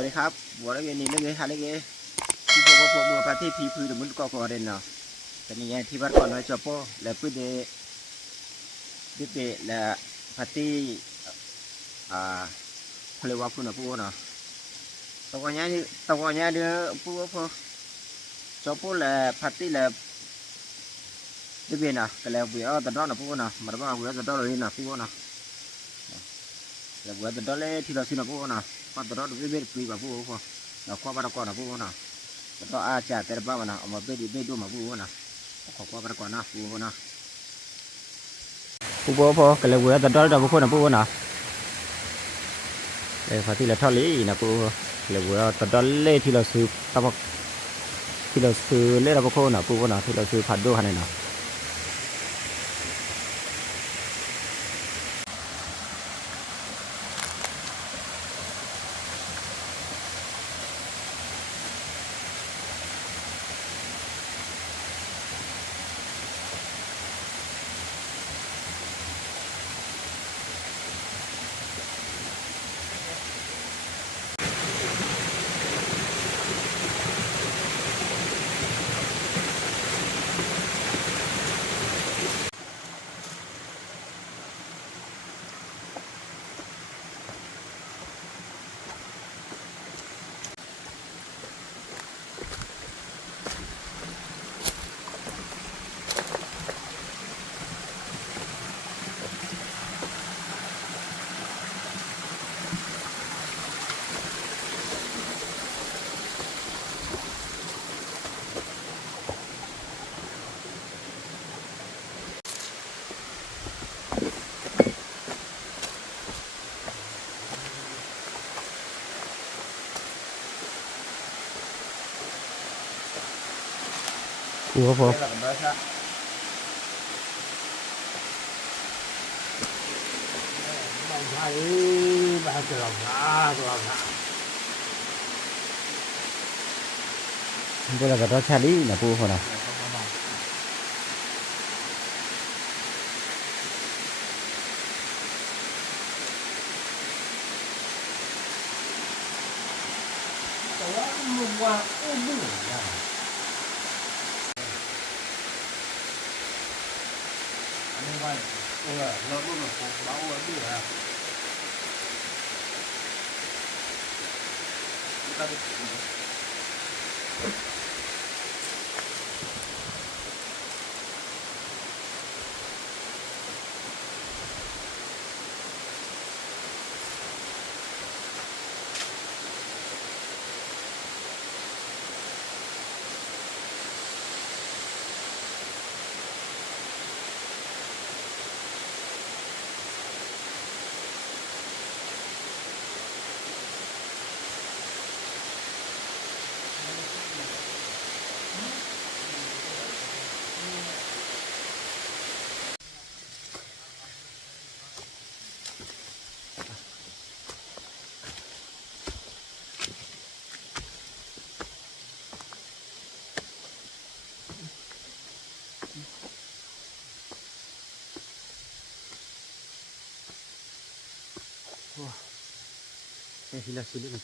วัสดีครับบัวเล็กนี่เล็กเลยฮะเล็กเลยที่พวกเมื่อประเทศพีพื้นมันก็เด่นเนาะแต่นี่ที่บ้านก่อนไว้จอบโป้แล้วพื้นเดแล้วพัตตี้เขาเรียกว่าพื้นอะพูเนาะตัวนี้เดือพูพอจอบโป้แล้วพัตตี้แล้วดิเบนะก็แล้วบัวตัดดอกนะพูเนาะมาบ้างบัวตัดดอกเลยนะพูเนาะแล้วบัวตัดดอกเลยที่เราซื้อนะพูเนาะปัดตัดดอกดิเบปีแบบพูพอเราคว้าบ้านก่อนนะพูเนาะก็อาจจะแต่ละบ้านนะเอามาเบ็ดดูมาพูนะขอคว้าบ้านก่อนนะพูนะพูพอก็เลยบัวตัดดอกเราพูนะพูนะเลยพอที่เราทอดเลยนะพูเลยบัวตัดดอกเลยที่เราซื้อตะบักที่เราซื้อเล่เราพูนะพูนะที่เราซื้อผัดดูขนาดนั้นพูพอพูแล้วก็รสชาติดีนะพูพอนะแต่ว่ามึงว่าอุ้มมึงนะอันนี้ว่าเราบุ้งหลงเบาไว้ดีฮะที่เราซื้อนะพ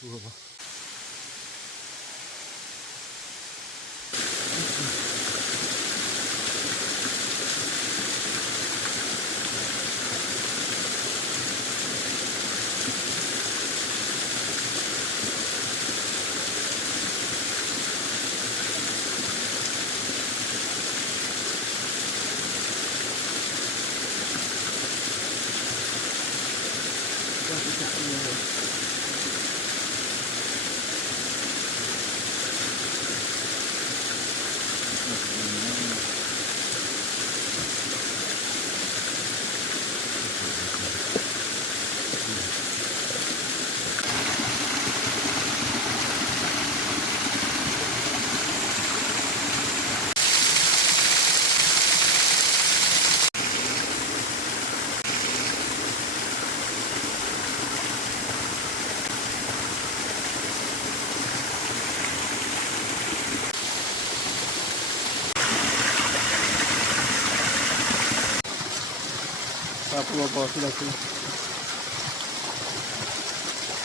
ูพอพูที่เราซื้อ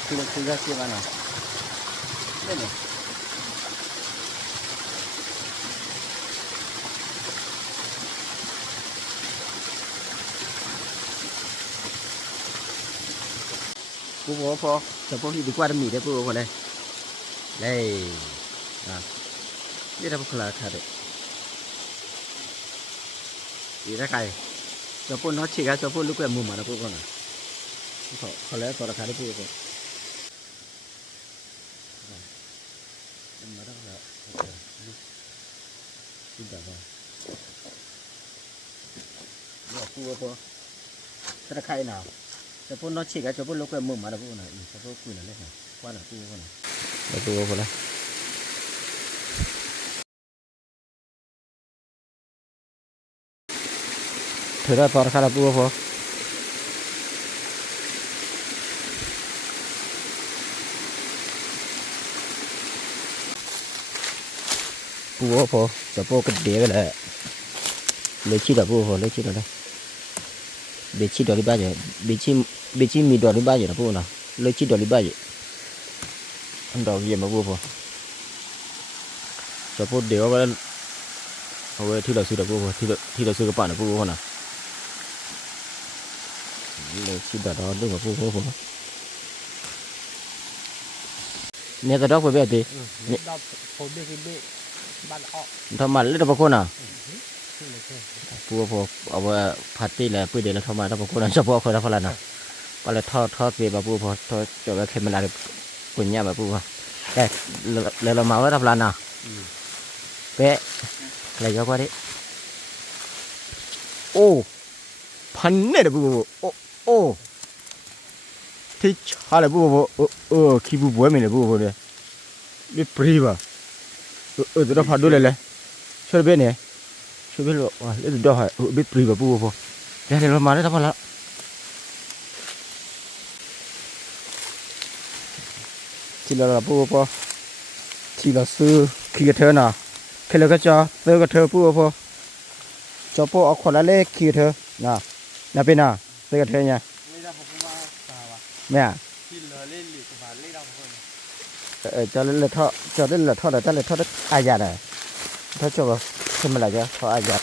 ที่เราซื้อได้ที่บ้านเนาะ đây này cô bố phô cho cô đi qua đâm mì đấy cô vào đây đây à biết đâu có là thật đấy đi ra cái cho cô nó chỉ cái cho cô lúc quen mua mà nó cô còn àเขาแล้วตัวราคาได้พูดก่อนมาตั้งแต่ขึ้นแบบว่าเนี่ยพูดว่าพอธนาคารหนาวจะพูดน้อยฉีกจะพูดลูกแก้มมือมาแล้วพูดหน่อยจะพูดคุยหน่อยเล็กหน่อยว่าหน่อยพูดว่าหน่อยแล้วพูดว่าพอแล้วเธอได้ตัวราคาแล้วพูดว่าพอปูพอจะปูก็เดี๋ยวเลยเลยชิดอะปูพอเลยชิดอะไรเบชิดดอลลี่บ้าเจเบชิมีดอลลี่บ้าเจนะปูนะเลยชิดดอลลี่บ้าเจอันดอกเยี่ยมมาปูพอจะปูเดี๋ยวว่าเอาไว้ที่เราซื้อนะปูพอที่เราซื้อกระป๋านะปูพอนะเลยชิดดอลลี่มาปูพอเนี่ยจะดอกไปแบบนี้ ดอกผมเด็กบ้านออก ทำมาเล่นตะปะคนอ่ะปูพอเอาไว้ผัดตีแหละปุ้ยเดี๋ยวเราทำมาตะปะคนอ่ะเฉพาะคนละพลันอ่ะก็เลยทอดเปียบปูพอทอดจบแล้วเค็มมันอะไรปุ่นเนี่ยแบบปูพอแต่เลยเราเมาแล้วทำพลันอ่ะเป๊ะอะไรเยอะกว่าดิโอ้พันเนี่ยปูโอ้ที่ชาเลยปูพอขี้ปูบัวมันเลยปูพอเนี่ยไม่ปรีบ่ตัวเราพัดดูเลยช่วยเบ้เนี่ยช่วยเบ้เลยว่าเล่นดอกให้เบ้ปรีบ่ปูพอเดี๋ยวเรามาได้ทั้งหมดละที่เราปูพอที่เราซื้อขี้กระเทยน่ะขี้เราก็จะซื้อกระเทยปูพอจะปูเอาคนละเล็กขี้กระเทยน่ะเป็นน่ะซื้อกระเทยเนี่ย ไม่ได้ผมว่าตาวะ แม่ ที่เหลือเล่นหลีกบาทเล่นเอาคน จะเล่นเลยท่อจะเล่นเลยท่อแต่จะเล่นท่ออาญาเลยท่อจบขึ้นมาแล้วจ้ะท่ออาญา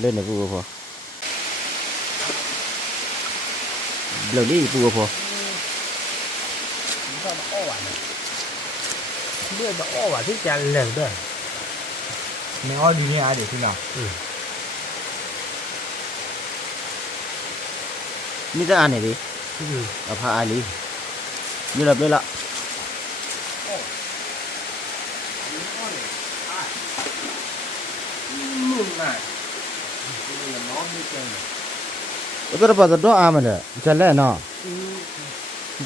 เล่นในปูพอเดี๋ยวนี้ปูพอ มันก็มาอ้อว่ะเลื่อยมาอ้อว่ะที่จะเหลืองด้วยไม่อ้อดีเนี่ยเดี๋ยวที่เรา นี่จะอ่านไหนดิเอาพาอ่านดินี่หลับเลยละมึงน่ะมันน้องไม่เก่ง อุตรปัตตาอ่านมาเลยจะเล่นเนาะ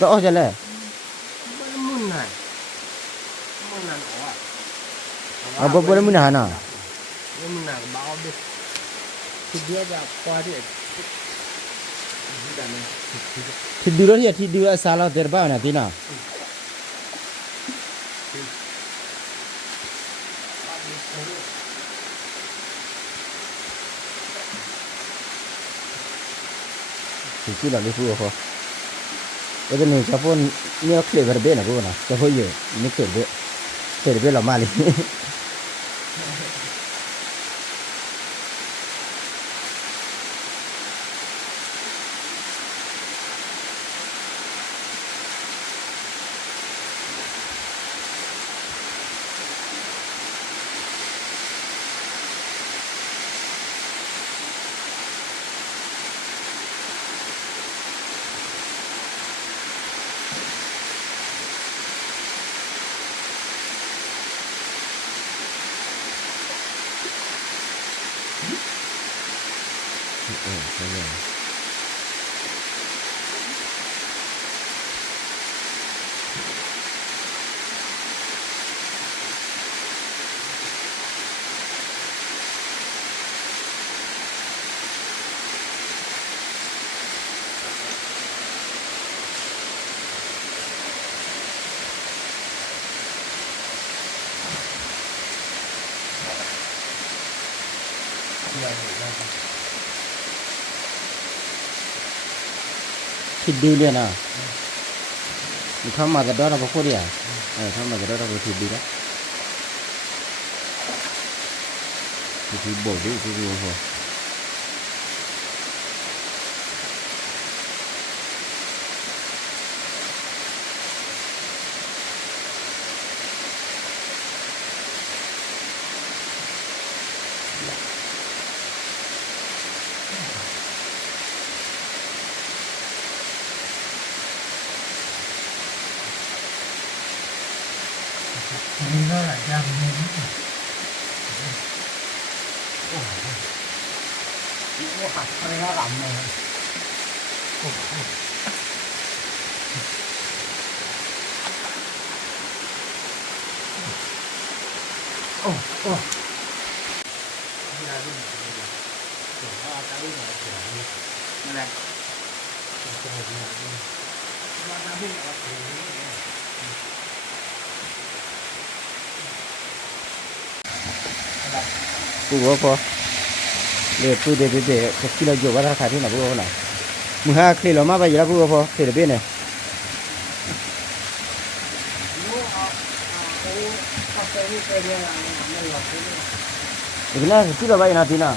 จะอ้อจะเล่น มึงน่ะอ๋อ เอาบ่บ่ได้มึงหาน่ะ มึงน่ะบ้าดิทีเดียวจะกว่าที่ ที่ดูแล้วเนี่ยที่ดูสาลาเดอร์บ้าน่ะที่น่ะที่เราได้พูดพอแล้วจะเนี่ยจะพูดเนี่ยเคลียร์กันเบ้นะพูดนะจะพูดอยู่นี่เคลียร์เบ้เรามาเลย เดียวเห็นได้ thì đi liền à không mà cái đó là có khô đi à không mà cái đó là có thịt đi đấy thì bổ đi cái gì rồi nó lại ra hạt nó lắm này bố bố để tôi để cái kilo dầu vào khai thì là bố nào mười hai kilo mà bây giờ bố bố thì được biết này cái này kilo bao nhiêu tiền à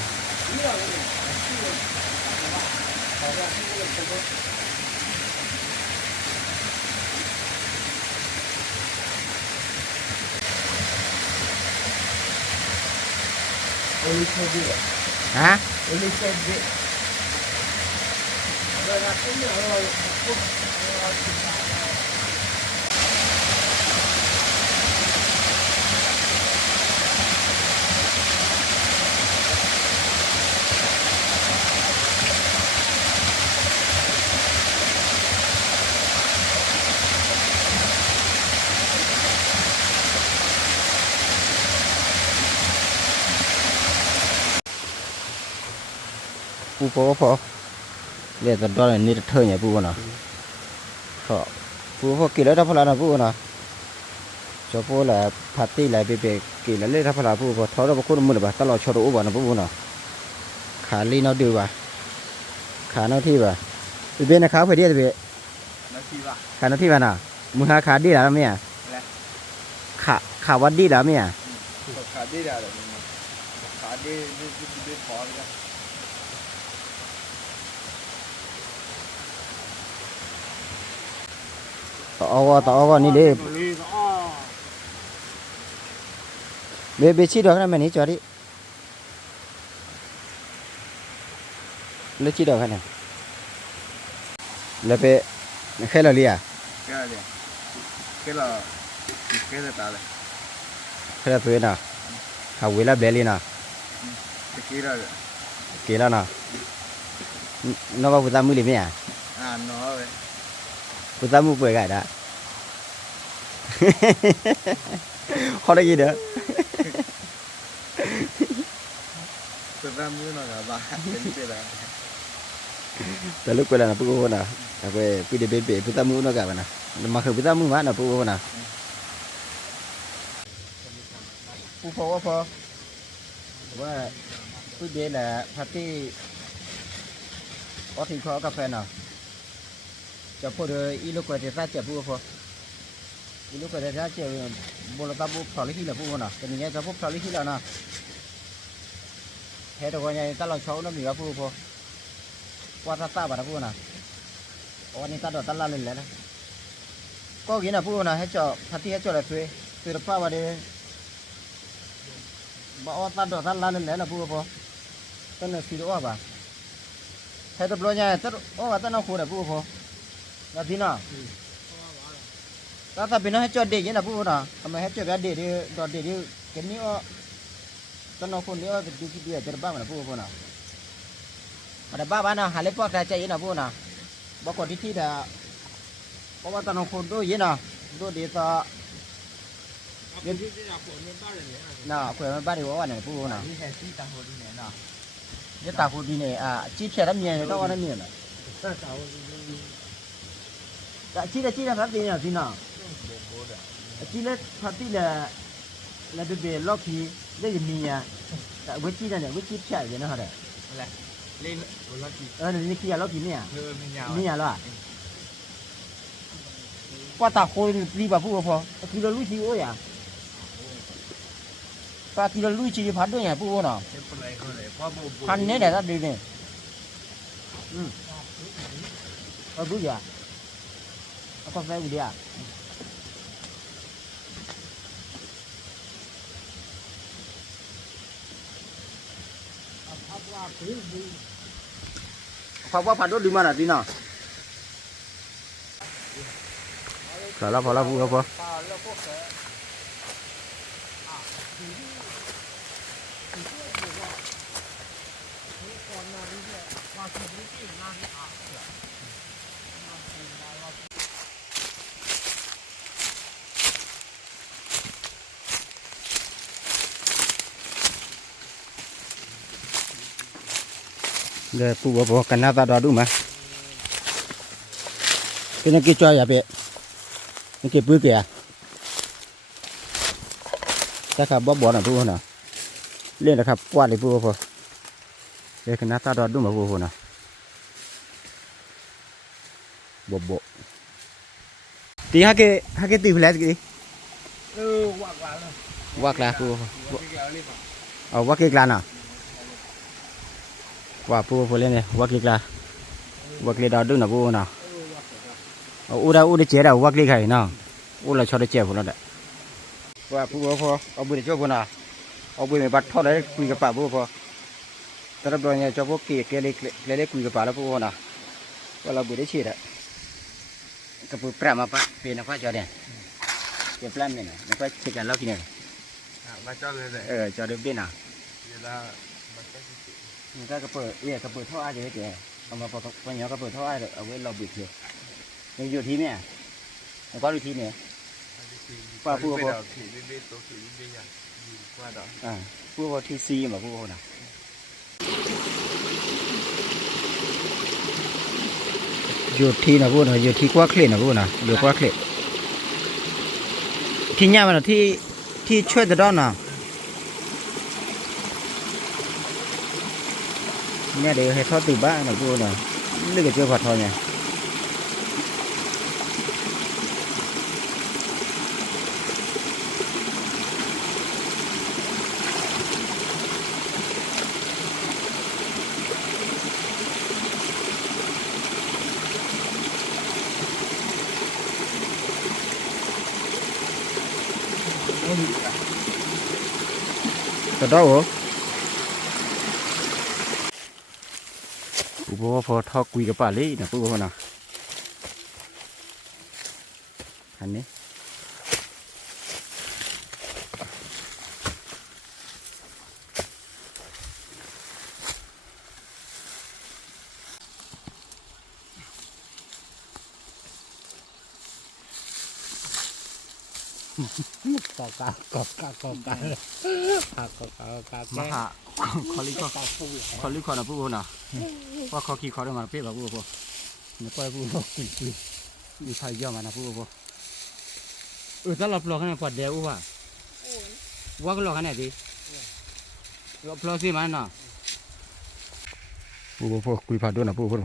hả bố bố để tao đo này nít thơi nhỉ bố nào họ bố kỳ lấy ra phải là bố nào cho bố là party là bề kỳ lấy ra phải là bố tháo ra bố mua được tao lo cho đủ vào nó bố nào khá li nó đều vào khá nó thi vào bên này khá phải đi rồi khá nó thi vào nào mua hai khá đi là mấy à khá vẫn đi là mấy à khá đi là khá đi khó rồi tao ní đi bê chi được này mày ní cho đi lấy chi được cái này lấy bê khai là li à cái là ta đây khai là bê nào hào quỷ là bê li nào kia là nào nó có bữa mưa li mày à nó vậy bữa mưa bưởi gãi đã họ nói gì nữa từ lúc quay lại là bố nào về quy định bên bể bữa mưa nó cả vậy nè mà khởi bữa mưa mà là bố nào bố phô và quy định là party có thịt kho cà phê nào cho phô được ít lúc quay thì ra chợ bố phô lúc cái ra chơi bồ là ta bốc pháo lý là bốc nào cái này cho bốc pháo lý là nào thế rồi coi như ta làm xấu nó bị bốc phô qua ta bảo là bốc nào qua này ta đổ ta la lên đấy có cái nào bốc nào hết cho phát hết cho là thuê thuê được vào đây bảo ta đổ ta la lên đấy là bốc phô tên là xí đỗ à thế tập lo nha tất ta nào khổ là bốc phô là gì nào ta bên nó hết cho để như là bố nào, mà hết cho cái để đi, đọt để đi cái nữa, tao nó không nữa thì đi cho ba mà là bố nào, mà ba bạn nào hai lấy bóc ra chạy như là bố nào, bóc còn đi thi là, bóc tao nó không đôi như nào, đôi để tao, nào khỏe ba điều này bố nào, nhất tao không đi này à, chi phí lắm nhiều, tao ăn lắm nhiều này, chi là phát tiền nào gì nào chỉ là phát đi là bị lóc thì lấy gì à tại với chi này với chi chạy vậy nó hả đấy lên này kia lóc gì nè nè lo à qua tao khôi đi vào phụ phò khi nó lui chi ôi à qua khi nó lui chi phát đôi nhà phụ nào hắn nhớ để ra đi nè ở bữa giờ con phải đi à phá phá đốt đi mà là gì nào phá la phụ phá để phụ phá cái nào ta đó đúng mà cái này kia cho ya bé cái kia bự kìa chắc là bóp là phụ nào lên là khắp qua để phụ phá để cái nào ta đó đúng mà phụ nào bộ tí hai cái từ lẽ gì quạt là phụ quạt cái là nào phụ lên này quạt cái đó đúng là phụ nào u đi chế đâu quạt cái này nào u là cho nó chế phụ nó đấy phụ ở bên chỗ phụ nào ở bên bắt thọ đấy quy cái phụ tao bây giờ cho phụ cái lấy quy cái là phụ nào là bên đấy chế đấy cái phụ prem apa pin apa cho đây cái plan này nó phải check lại cái này cho được bên nào người ta cái bự thọ ai vậy kìa ông mà bao nhiêu cái bự thọ ai được ở bên lò bịt kìa nhưng dù thím nè có được thím nè qua phu vào phu vào thi si mà phu vào nào dù thi là phu nào dù thi quá khệ là phu nào dù quá khệ thi nhà mà là thi chơi từ đó nào nghe để hay thoát từ ba là phu nào lấy cái chơi vật thôi nhỉ từ đó hả? Bố phò thọ quỳ cái bà lý nè bố nào anh ấy mà hạ khó lý khó là bố nào qua khó khi khó được mà biết là bố nó quay bố quỳ đi thay do mà là bố ta lọp lọp cái này quạt đeo quá qua cái lọp cái này đi lọp lọp gì mà nó bố quỳ phạt đôi là bố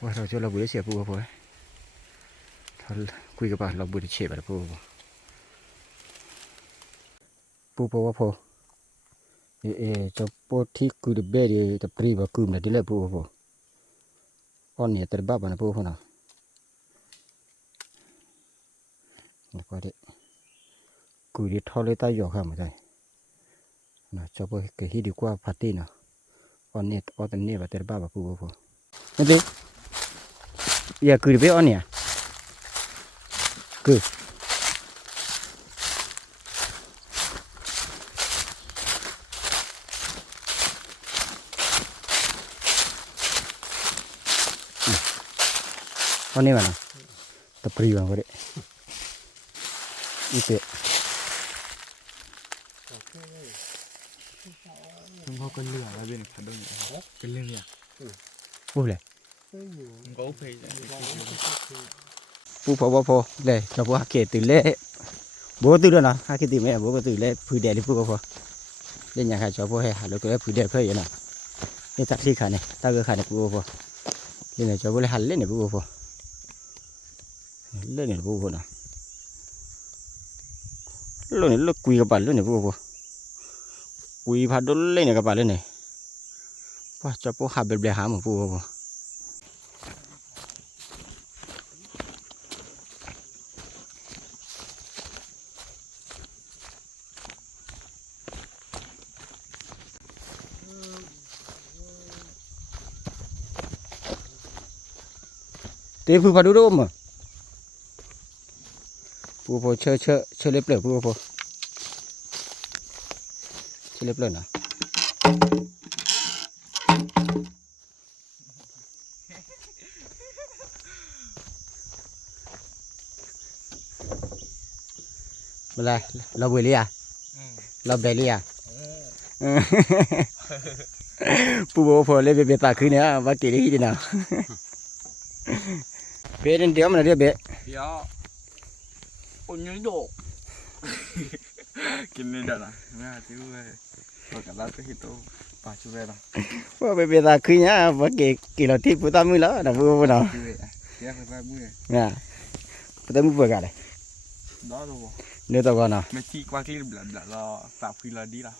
qua rồi cho là bố sẽ bố quỳ cái bà là bố để chế bà bố cho bố thi cứ được bé thì tập đi vào cùm này đi lại bố con này tập bắp vào bố nào qua đấy cứ đi thò lấy tay giỏ khăm ở đây nào cho bố cái hít đi qua phát đi nào con này ở tận này và tập bắp vào bố nên đi giờ cứ đi bé on nè cứ con này mà tập đi vào cái đấy ít không có con lửa là bên phải đâu nhỉ cái lửa vui này không có phê bố đây cho bố kể từ lễ bố từ đó nào hai cái từ mẹ bố từ lễ phơi đèn đi bố lên nhà khai cho bố hè rồi cái phơi đèn phơi vậy nào cái taxi khai này ta cứ khai này bố lên này cho bố lên hẳn lên này bố เล่นเนี่ยพวกน่ะเล่นเนี่ยเล่นคุยกับป่าเล่นเนี่ยพวกคุยพาดเล่นเนี่ยกับป่าเล่นเนี่ยว่าจะพวกหาเบลเบลหาหมดพวกเดี๋ยวพูดพาดูดูมั้งพวกเชื่อเล็บเลยพวกเชื่อเล็บเลยนะเมื่อไรเราเบลีอ่ะเราเบลีอ่ะพวกเล็บเบ็ดตาขึ้นเนี่ยว่ากี่ลิขิตนะเบ็ดเดียวมันเรียบเบ็ด เดี๋ยวอุ่นยังโดกินเลยเดี๋ยวนะแม่จิ้วเลยตัวกับเราก็ฮิตโตป่าชูเวล่ะ ว่าเบ็ดตาขึ้นเนี่ยว่ากี่เราที่พุทธมือแล้วนะพวกน่ะ ชูเวเดี๋ยวไปมือ เนี่ยพุทธมือเปิดกันเลย đó rồi เนื้อตัวก่อนนะ mấy chi qua cái là lo tạo phi là đi là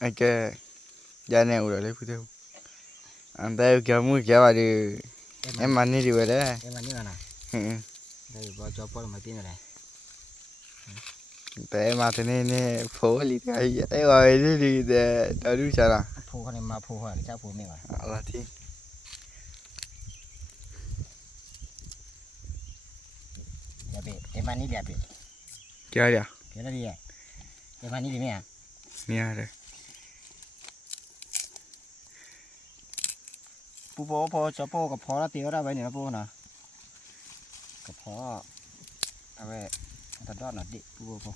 ไอ้แกยาแนวเลยพูดเดียวอันเดียวแกมือแกว่าดีเอ็มมันนี่ดีกว่าเด้อ เอ็มอันนี้นะได้บอจอปอลมาตีอะไร แต่มาที่นี่โผล่ลิไอ้ว่าดีดีแต่เราดูชาละ ผู้คนนี้มาผู้คนเจ้าผู้ไม่มา อะไรที่ เดี๋ยวไปเอ็มอันนี้เดี๋ยวไป แกอะไร เดี๋ยวนั่นดีเอ็มอันนี้ดีไหมอ่ะ เนี่ยเลย ผู้พอจอปอกับพอแล้วตีก็ได้ไว้เนี่ยผู้นะกับพอเอาไว้ตัดดอดหน่อยดิผู้พอ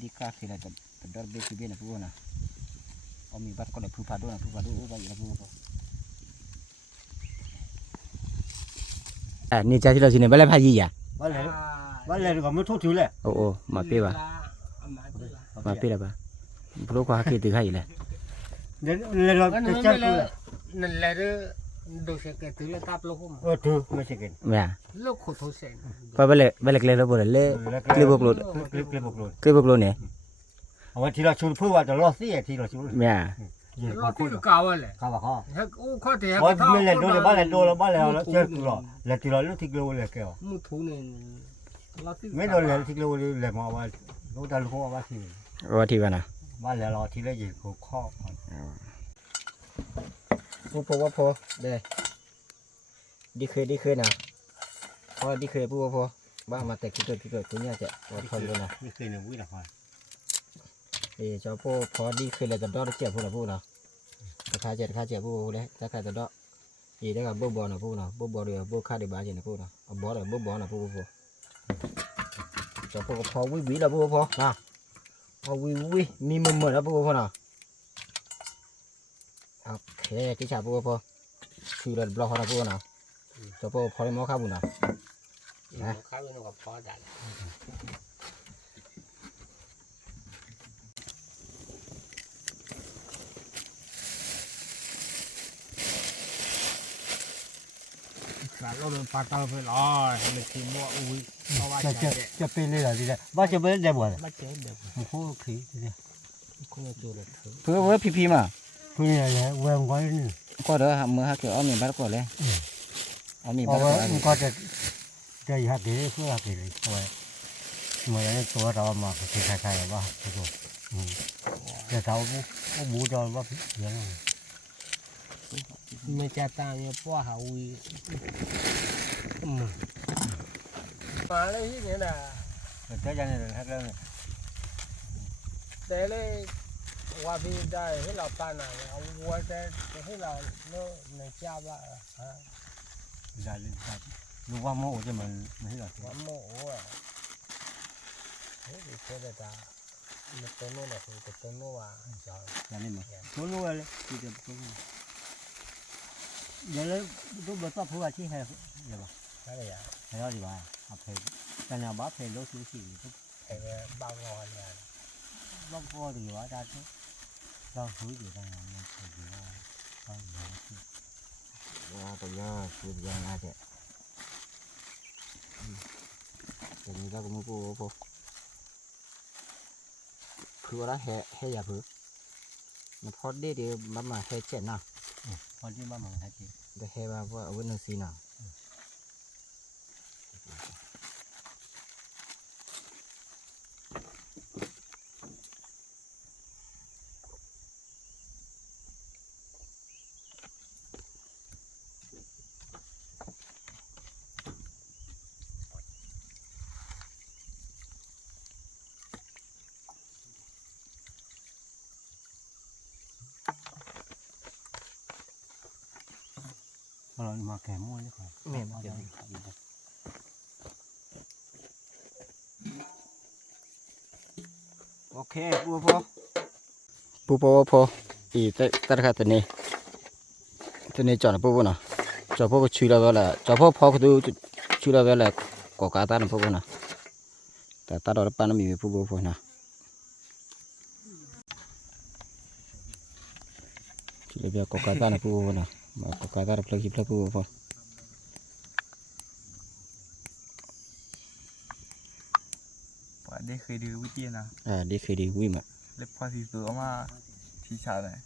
ดิก้าคืออะไรตัดดอดเบสิเบนะผู้นะเอามีบัตรก็เลยผู้พาดูนะผู้พาดูไปอยู่นะผู้พอนี่ใจที่เราสิเนี่ยไม่ได้พายี่อ่ะ Vale, como tú chule. โอ้มาเปี้ยป่ะมาเปี้ยป่ะพวกเขาคิดถึงใครเลย Le lo Kan te memang chal le chule. nellere dosa ke tu le tap lo hum. Tu, me chicken. แม่ Lo kho tho sen. พอไปเลยเลยแล้วบ่เลย คลิปบกโหลด Clip bok lo. คลิปบกโหลดเนี่ย Awa ti la chul pu wa to lo si e ti lo chul. แม่ Lo ti ka wa le. Ka ba ka. Ha o kho te ha Wa ka. me le do le ba le do lo ba le lo chal tu lo. Le ti lo lu ti lo le ke. Mu thu ne. Lo ti. Me do le ti lo le ma wa. Lo da lo ko wa si. ว่าที่ว่านะ Ba le lo ti le ji ko kho. ผู้พอว่าพอเด้ดีเคยนะพอดีเคยผู้ว่าพอบ้ามาแต่คิดเกิดตัวเนี้ยจะว่าพอเลยนะ Ni ke ne wi la ha. เจ้าพอดีเคยเลยจะดอดเจ็บผู้นะผู้นะค่าเจ็บผู้เลยถ้าใครจะดอได้กับบ่นะผู้นะบ่เดียวบ่ค่าได้บาเจ็บนะผู้นะเอาบ่เลยบ่นะผู้เจ้าพอวิละผู้พอนะเอาวิมีมือแล้วผู้พอนะโอเคที่ชาผู้พอคือเราบล็อกนะผู้นะเจ้าพอได้มอข้าผู้นะ Ka we no ka pho da. เราโดนปาตาไปลอยเลยทีมัวอุ้ยเพราะว่าจะ Cha pe le la ti le. Ba cha be le bo. มาเจ็บเด็ก Mu ko khi ti le. คงจะเจอเลยเถอะ เพื่อพี่มา Pu ni le wa ngwa ni. ก็เด้อมือฮักเกี่ยวเอามีบัตรก่อนเลยเอามีบัตรก่อน Awa ko te te ha de fu ha ke le. Wa. Mo ya ni to ra ma ko ti ka ka ba. Ko.จะเท่าหมูจอว่าเยอะ ไม่จะตามเนี่ยป้าหาอุ้ยมาเลยที่เนี่ยนะ เจ้าจันเนี่ยฮักแล้วเนี่ย แต่เลยว่าพี่ได้ให้เราตาหน่อยเอาวัวจะให้เราเนาะในเจ้าว่าฮะ ได้เลยครับรู้ว่าโม่จะมันไม่หรอก ว่าโม่อ่ะเฮ้ยเจ้าจะตามันเป็นโน่นนะคือเป็นโน่ว่าจอย นั่นนี่มั้งรู้เลยที่จะพูด giờ lấy lúc bữa tao phơi chi hay giờ bà cái này à hay đó đi bà học phơi cái nào bác phơi lúc xíu xíu lúc cái bao ngon này bác vô thì bà ra chứ rau thúi gì đây là mình phải gì đó rau gì ra từ giờ từ giờ ra chứ từ giờ cũng mua bùa bùa phơi đó he giờ phơi nó phơi đi thì mà he chết nào còn đi mà hay chị để he vào ở bên nơi xí nào rồi mà kẻ mua chứ khỏi mềm kiểu ok bùa ý tất cả tên này chọn là bùa nào cho bùa chui là vậy là cho bùa phao cái chui là vậy là có cá ta là bùa nào ta đó là pan nó bị bùa nào chỉ là việc có cá ta là bùa nào mà có cá ta là plug là bùa đi khơi đưa với tiền đi khơi đi vui mà lấy pha thìตัวมาที่ชาเลย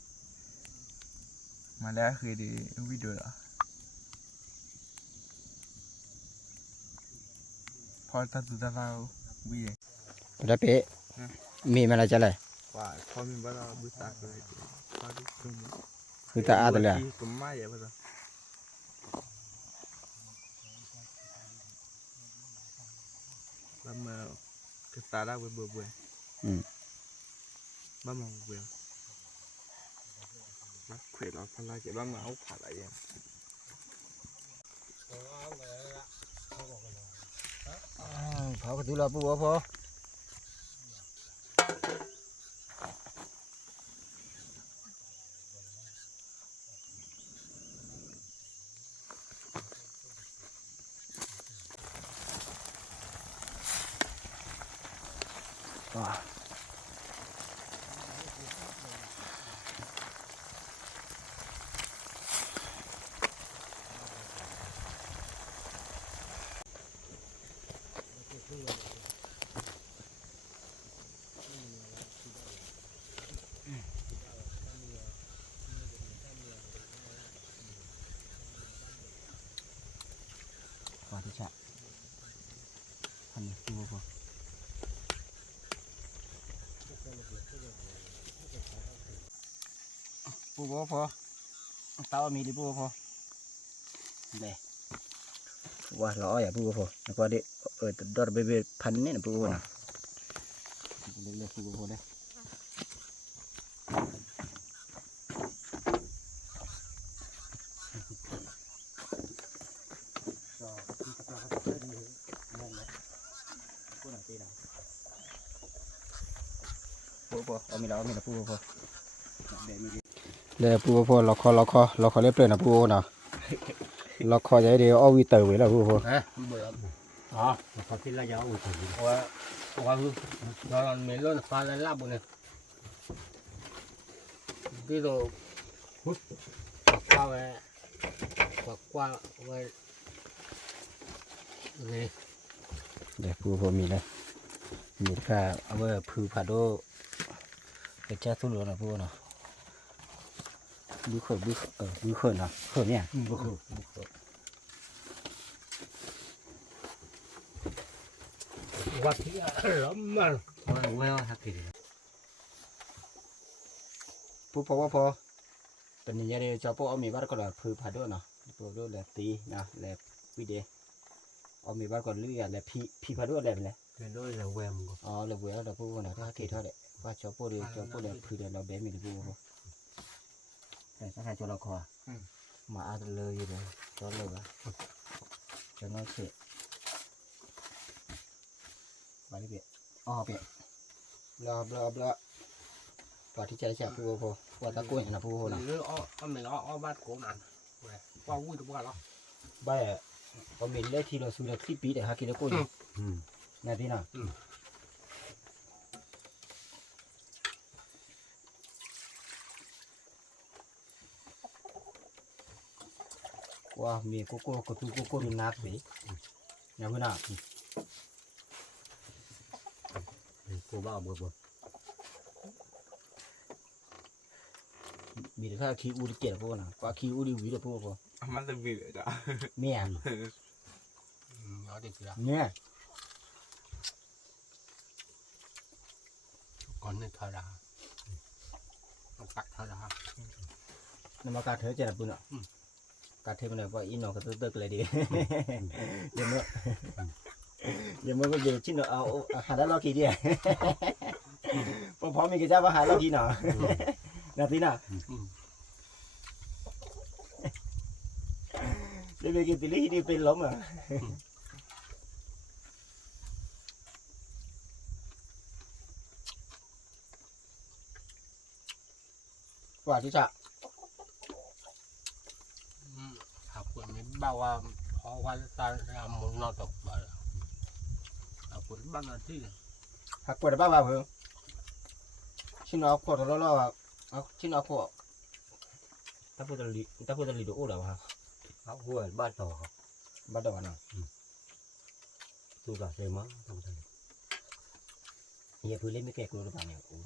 มาแล้วเคยดูวิดีโอละพอถ้าดูตาเราวิ่ง แล้วเป๊ะมีมันอะไรจะเลย ว่าพอมีบ้านเราบุษาเลยพอดูตรงนี้ คือตาอาตเลย ก็ไม่เยอะป่ะแล้วมาคือตาเราเบื่อบ้านมองเบื่อแล้วเขยเราพลายเก็บบ้านมาเอาขาดอะไรอย่าง phao cái thứ là bùa phao qua thì chạm thành bùa phao bùa phao tao mi đi bùa phao đây qua lõ ya bùa phao nó qua đi ở đó bê bê phấn này là bùa nào đây bùa phao đây bùa mi là bùa phao đây bùa phao lò kho lấy lên là bùa nào lò kho vậy thì ao vi tử với là bùa phao đó có khi là giáo ủi thử qua nó mình luôn pha lên lắp bữa này cái đồ hút qua về này để bùa phao mi này mi cả ở phư phá đô cái cha tu lúa là bùa nào bùi khởi nào khởi nhỉ bữa khử qua thì lắm mà well hạt kỳ bùa phaoเป็นอย่างนี้จะพวกเอามีบ้านก็เลยพือผาด้วยเนาะตัวด้วยแหละตีนะแหละวิเดเอามีบ้านก่อนเรื่อยแหละพี่ผาด้วยแหละเลย cái đôi là quen một อ๋อเราเบื่อเราพูดนะถ้าทีเท่าเด็กว่าจะพูดเลยจะพูดเลยพือเดี๋ยวเราเบี้ยมีพูดแต่ถ้าใครจะเราคอมาอาเลยเลยจะเลยวะจะน้อยเสียไปเบี้ยอ๋อเบี้ยบลาก่อนที่จะจับพูดพอว่าตะกุ้ยนะพูดนะ mình nó bắt của mình ว่าวุ้ยตัวละ ใบก็มีได้ทีเราซื้อได้ที่ปีแต่หากินได้กูอยู่นาทีน่ะว่ามีโกโก้ก็ตู้โกโก้ดูนักสิอย่างนี้น่ะ กูบ้าบ่บ่ มีแต่ถ้าขี้อูดิเกล็ดพวกน่ะกว่าขี้อูดิวีเด้อพวกพอ มันจะมีเลยจ้ะ เมีย เอาเด็กละ เนี่ย ก่อนนี่ทาราต้องกัดทารา นำมากาเถอะเจ้าปุ่นอ่ะกาเถอะมันว่าอีน้องก็ตึกๆเลยดิเดี๋ยวมื่อก็เดี๋ยวชิ้นเอาหาได้รอกี่เดียพอมีกี่เจ้าว่าหาเรากี่หน่อนาทีน่ะเดี๋ยวมีกี่ตีลี่นี่เป็นล้มอ่ะว่าที่จะ หากคนไม่บ้าว่าพอวันตาทำมันนอนตกบ่อยหากคนบ้านนาที่ หักปวดบ้าบ้าเพิ่งชิ้นเอาขวดแล้วเอาชิ้นเอาขวดถ้าพูดตลีดูโอ้เดี๋ยวฮะ เอาหัวบ้านต่อครับ บ้าเดี๋ยวนะ ตู้กับเซมั้งทำไม เฮียพื้นเล่นไม่แก่กลัวหรือเปล่าเนี่ยโอ้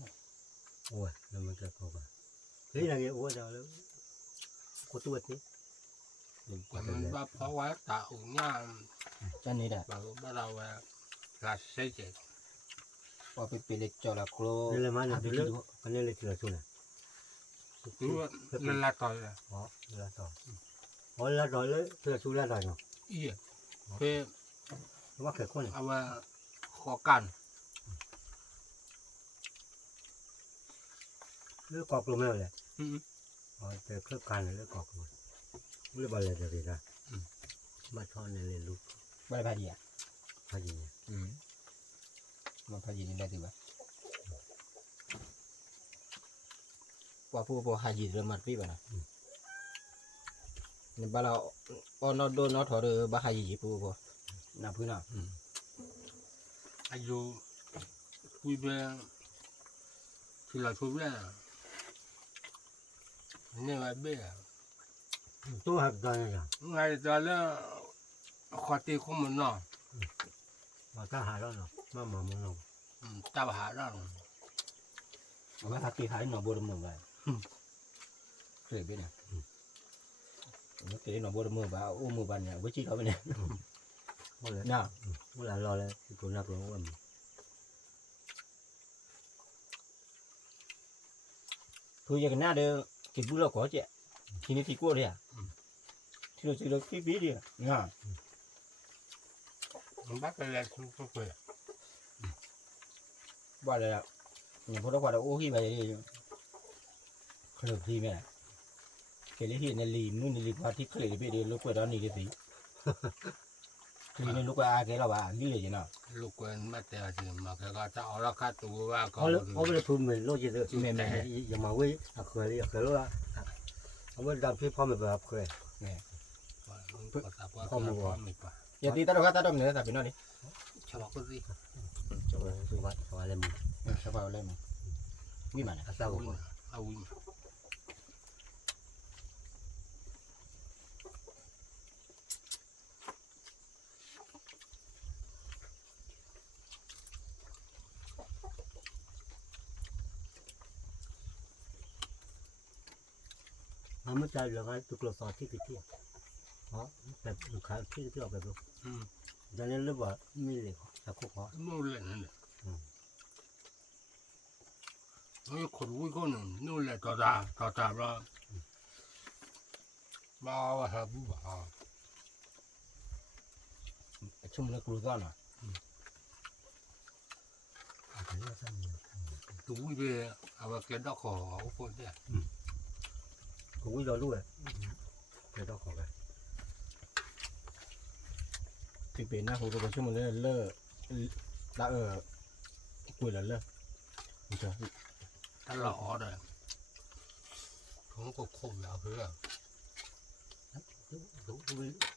โอ้ยแล้วมันจะเข้าไปเฮ้ยอะไรโอ้ยเจ้าแล้วกูตัวนี้ มันบ้าเพราะว่าตาอุ่นย่าง จันนี่แหละ บางบ้านเราว่าลาเซเจ ว่าไปเป็นเล็กจอละโคร นี่เลยมันนี่เลยมันนี่เลยที่เราชวนอ่ะ รู้ว่านั่นละต่อยละ อ๋อแล้วต่ออ๋อแล้วต่อเลยที่เราชวนแล้วต่อเนาะ อีเพื่อ ว่าเกิดคน เอาว่าขอกัน เลือกกอกลงแล้วแหละอ๋อแต่เคลือบกันเลือกกอกลงเลือกบอลเลยจะดีนะมาทอนในเรียนรู้ ไม่ได้พาดีอ่ะ พอดีเนี่ย มันพาดีนี่ได้ถือว่าผู้พอหายีเริ่มมัดพี่ป่ะนะนี่บ้านเราอ๋อนอโดนนอถอดบ้าหายีผู้พอหน้าพื้นอ่ะ อายุคุยไปที่เราช่วยเนี่ยนี่ว่าเบี้ย ตู้หักตอนนี้จ้ะ ไงตอนแล้วขอตีคุ้มมันเนาะ มาถ้าหาแล้วเนาะมาหมอมึงเนาะ ตาหาแล้ว เอาไว้หักตีขายหน่อบัวดำเนินไปเคยไปเนี่ยมันเกิดหน่อบัวดำเนินไปโอ้มือบันเนี่ยไว้ชี้เขาไปเนี่ย ว่าเลย น่ะ ว่าหลานรอเลยตัวนักร้องว่า thôi giờ cái nào được cái bữa nào có chị thì nó thì qua đi à thì nó chỉ được cái ví đi à nha มันบ้าไปแล้วทุกคน bảo là nhà phố đó qua đó ô khi về đi không được thì mẹ cái lấy hiện này lìนู่นนี่qua thì khởi về đi lúc qua đó này cái gì thì nên lúc qua cái là bà như vậy nào ลูกคนมาแต่ถึงมาก็จะเอาราคาตัวว่าก็ เขาไม่ได้ทุนเหมือนโลจิตเลยอย่ามาเว้ยเคยเคยรู้ละเอาไว้ดันพี่พ่อไม่แบบเคย ข้อมูลไม่ป่ะ giờ thì ta đâu ta đâu nữa ta phải nói đi ชาวบ้านก็สิ จะไปสู้วัดอะไรมึง sao vào lên mà wie mà อาซาบุ เอาวิ่ง มันไม่ใจเหลือไงตุกลสอดที่คือเที่ยอ๋อแต่ลูกค้าที่เที่ยวแบบนี้ดังนั้นเรียกว่ามีเลยแต่คุกเขา นู่นแหละนั่นแหละเฮ้ยคนวิ่งคนหนึ่งนู่นแหละต่อตาแล้วบ้าว่าหาผู้บ่าว chung nó cùi con à ตัววิ่งไปเอาไปเก็บดอกขอเอาคนเนี่ย cũng có gió luôn cái đó khỏi này thì bên nào cũng có chung một lơ đã ở cùi là lơ chưa ถ้าหล่อเลยผมก็คมแล้วเพื่อ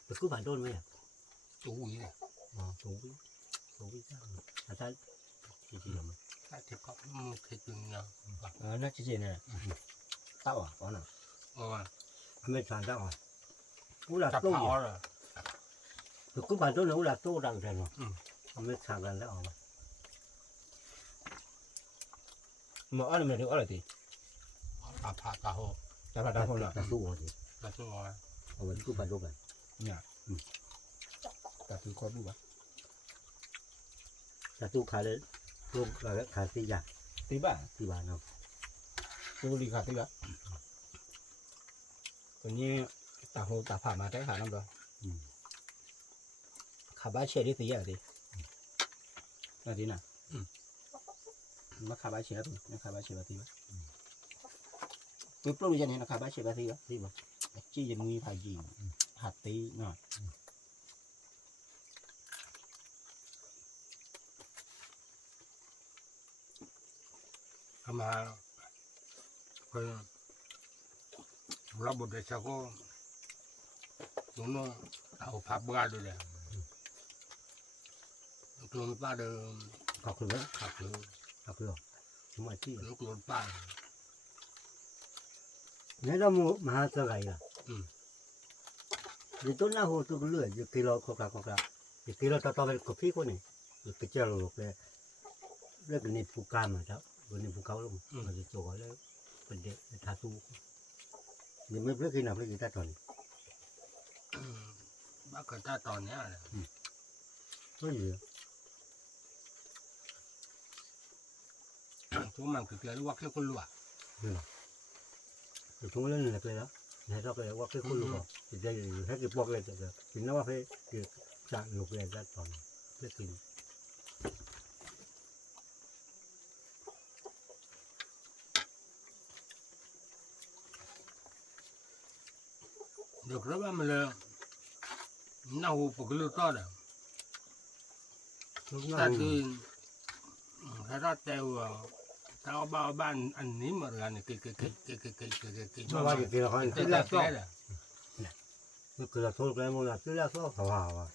ไปกู้ผ่านต้นไหม chú ý này อ๋อสูงวิซ่าอาจารย์จริงๆมัน ta thì có một cái chừng nào น่าจะจริงนะเต้าอ่ะอ๋อน่ะ ไม่ทานเต้าอ่ะกูหลับ chặt ตู้ họ rồi ไปกู้ผ่านต้นกูหลับตู้ดังแทนหรอไม่ทานกันแล้วออกมา mà ăn mình được ăn là gì phạt cả hộ แต่ผัดดาวคนละ แต่สู้หัวดิ là chú rồi เอาไว้กู้ผ่านต้นไป แต่คือความรู้ว่า แต่สู้ขายเลยลูกเราขายสี่อย่าง ตีบ้า สี่บาทเนาะ ตัวรีขาดตีบ้าตัวนี้ตาโหตาผ่ามาได้หาน้ำตัวขาบ้าเชี่ยได้ตีอะไรตีอะไรตีน่ะมาขาบ้าเชี่ยตัวมาขาบ้าเชี่ยตีบ้าปุ๊บปุ๊บจะเนี่ยนะขาบ้าเชี่ยตีบ้าตีบ้าจี้จะมีพายจีหัดตีหน่อย mà rồi là một đời sau có chúng nó hậu pháp ba rồi này chúng ba được ขอบคุณนะ học được ขอบคุณหรอสมัยที่ lúc luôn ba เนี่ยเรามาเจอไงล่ะอยู่ต้นหน้าหัวตัวเลื่อยอยู่กิโลโคกาอยู่กิโลต่อไปกับพี่คนนี้อยู่ไปเจอลูกเลยเรื่องนี้ผู้การมาครับวันนี้ผู้เขาลงมันจะโจกแล้วเป็นเด็กทาสู้ยังไม่เลิกกินหนักเลิกกินแต่ตอนนี้ bác người ta toàn nhá này ก็อยู่ chúng mình cứ kia lúc cái con lụa อยู่ตรงนั้นเลยเลยแล้วให้เราไปว่าไปคุยกันจะได้ให้กินพวกเลยจะกินน้ำว่าไปกินจากลูกเลยได้ตอนเลิกกิน được rất mà là nào của cái lúa to này ลูก ta นั่ง thì cái đó theo tao bao ban ăn ní mà là cái ไม่ว่าจะกินอะไร cái ที่ cái แรก cái ก็ cái này ไม่คือเราทุกข์แล้วมันที่แรกก็เขาหาว่า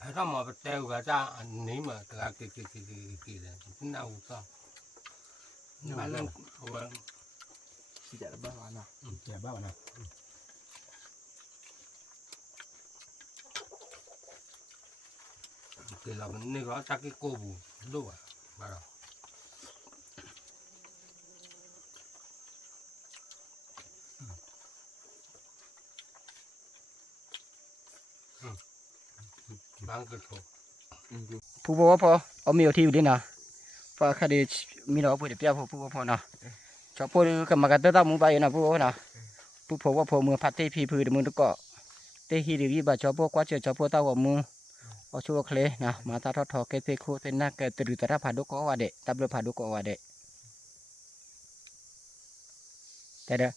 cái đó mà theo cái ra ăn ní mà cái này cái nào to mà lên chỉ là bao ăn nào chỉ là bao ăn nào thì là mình nên có chắc cái cô bù đúng à bắt đầu bán cái thổ ผู้บอกว่าพอเอามีที่อยู่ดีนะพอคดีมีเราพูดเดี๋ยวผู้บอกพอนะชอบพูดกับมากันเต้ามือไปนะผู้บอกนะผู้บอกว่าพอมือพัดที่พีพื้นมือตะเกาะเตะฮีดีกีบาชอบพวกกว่าเจอชอบพวกเต้าว่ามือเอาชัวเคลนะมาตาทอดทอเกตคูเซนักเกตหรือตาผาดุกว่าเดตับเรือผาดุกว่าเดแต่เด้อ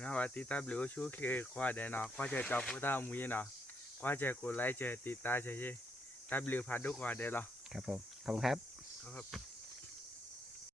นะว่าติดตามหรือชูเคควาเดนอควาจะจับผู้ตามุยเนาะควาจะกดไลค์จะติดตามใช่ไหมตามหรือพาดุกว่าเดนหรอ ครับผมขอบคุณครับ ครับ